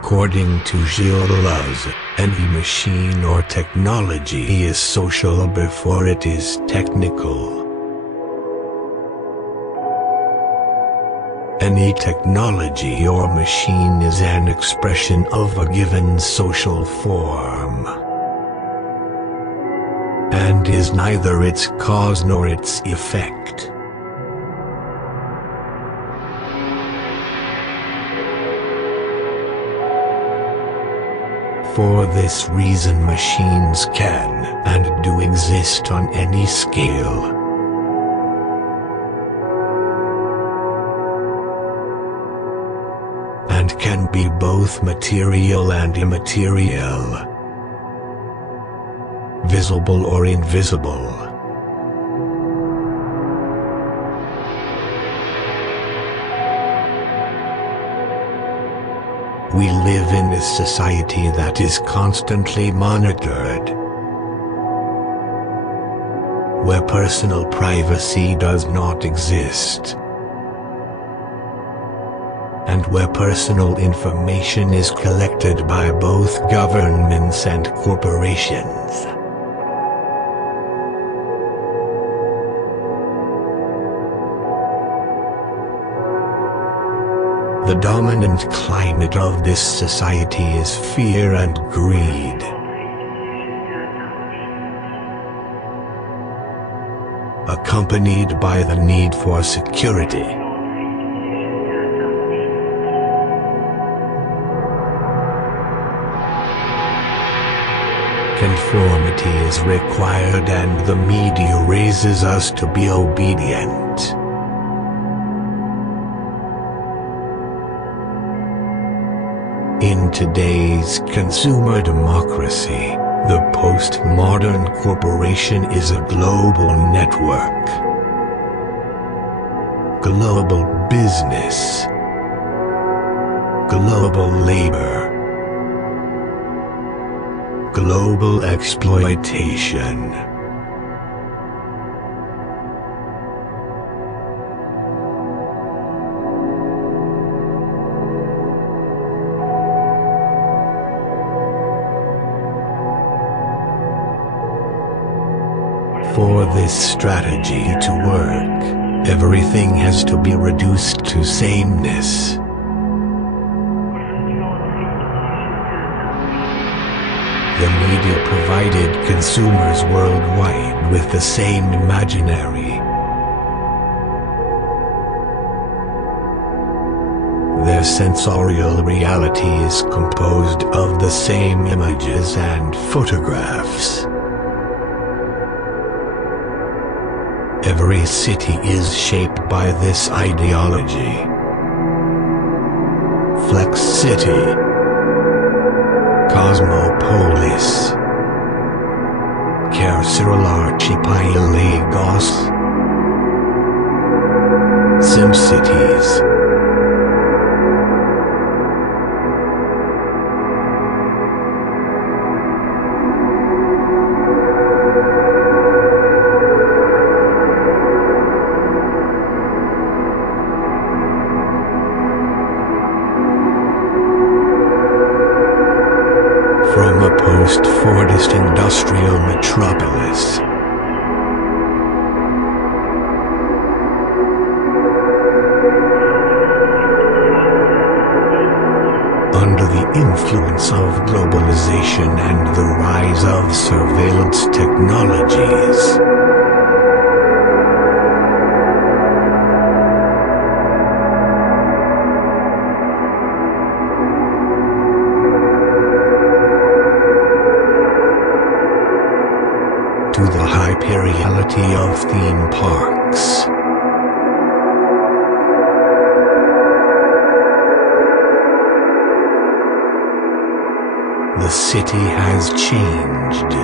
According to Deleuze, any machine or technology is social before it is technical. Any technology or machine is an expression of a given social form, and is neither its cause nor its effect. For this reason, machines can and do exist on any scale. And can be both material and immaterial, visible or invisible. We live in a society that is constantly monitored, where personal privacy does not exist, and where personal information is collected by both governments and corporations. The dominant climate of this society is fear and greed. Accompanied by the need for security. Conformity is required, and the media raises us to be obedient. In today's consumer democracy, the postmodern corporation is a global network. Global business. Global labor. Global exploitation. For this strategy to work, everything has to be reduced to sameness. The media provided consumers worldwide with the same imaginary. Their sensorial reality is composed of the same images and photographs. Every city is shaped by this ideology. Flex City, Cosmopolis, Carceral Archipelago, Lagos, SimCities. From a post-Fordist industrial metropolis. Under the influence of globalization and the rise of surveillance technologies. To the hyperreality of theme parks. The city has changed.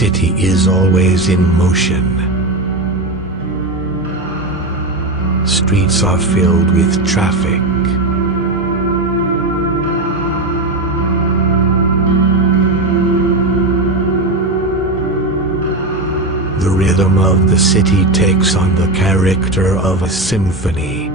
city is always in motion. Streets are filled with traffic. The rhythm of the city takes on the character of a symphony.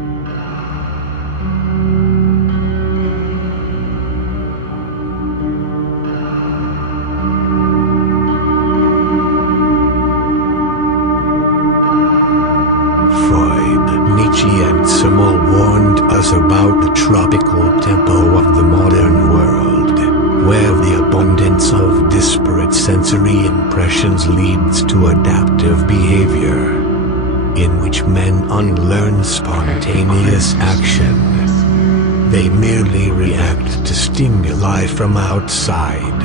Frreud, Nietzsche and some all warned us about the tropical tempo of the modern world, where the abundance of disparate sensory impressions leads to adaptive behavior, in which men unlearn spontaneous action. They merely react to stimuli from outside.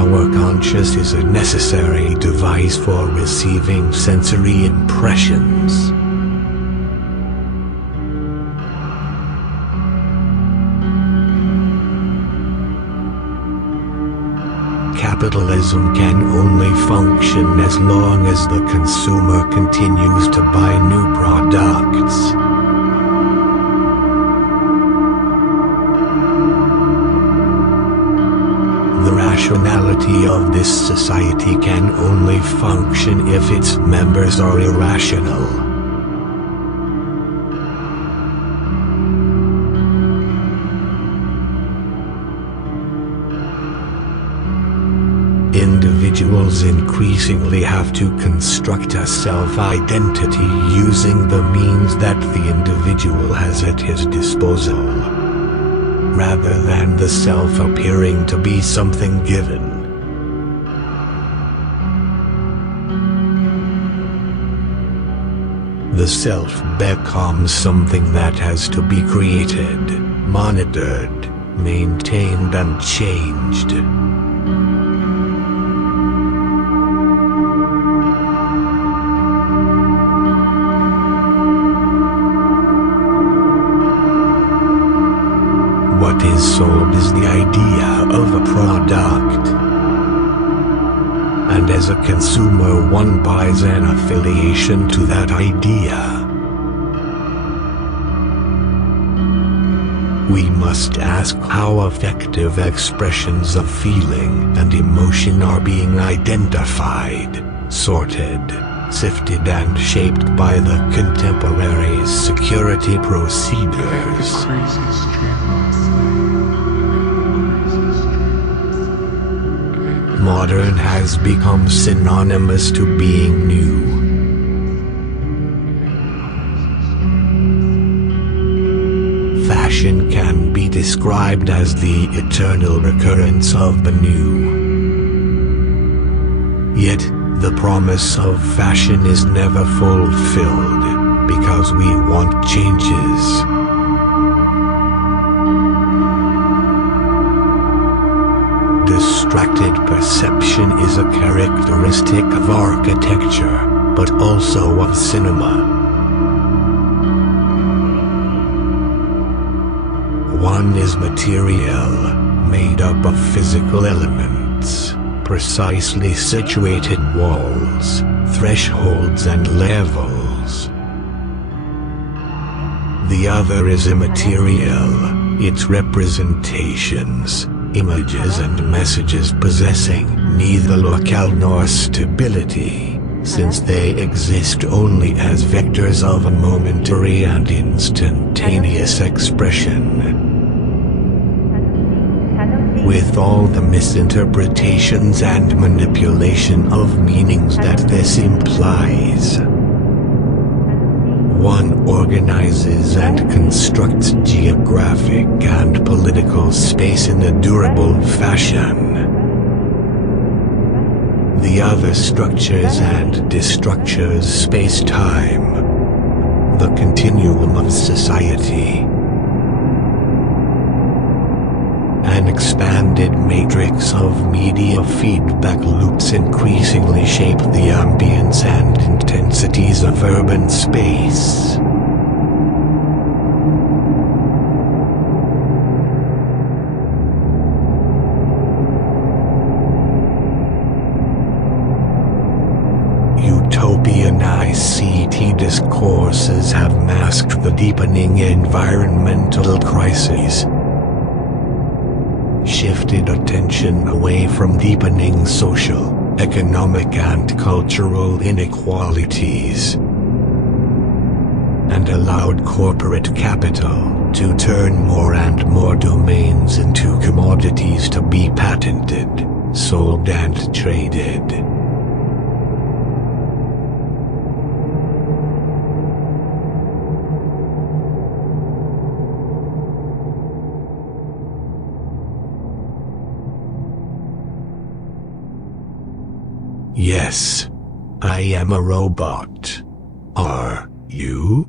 Our conscious is a necessary device for receiving sensory impressions. Capitalism can only function as long as the consumer continues to buy new products. The rationality of this society can only function if its members are irrational. Individuals increasingly have to construct a self-identity using the means that the individual has at his disposal, rather than the self appearing to be something given. The self becomes something that has to be created, monitored, maintained and changed. What is sold is the idea of a product. And as a consumer, one buys an affiliation to that idea. We must ask how effective expressions of feeling and emotion are being identified, sorted, sifted and shaped by the contemporary's security procedures. Modern has become synonymous to being new. Fashion can be described as the eternal recurrence of the new. Yet, the promise of fashion is never fulfilled, because we want changes. Distracted perception is a characteristic of architecture, but also of cinema. One is material, made up of physical elements, precisely situated walls, thresholds and levels. The other is immaterial, its representations, images and messages possessing neither locale nor stability, since they exist only as vectors of a momentary and instantaneous expression. With all the misinterpretations and manipulation of meanings that this implies, one organizes and constructs geographic and political space in a durable fashion. The other structures and destructures space-time, the continuum of society. An expanded matrix of media feedback loops increasingly shape the ambience and intensities of urban space. ICT discourses have masked the deepening environmental crises, shifted attention away from deepening social, economic and cultural inequalities, and allowed corporate capital to turn more and more domains into commodities to be patented, sold and traded. Yes, I am a robot. Are you?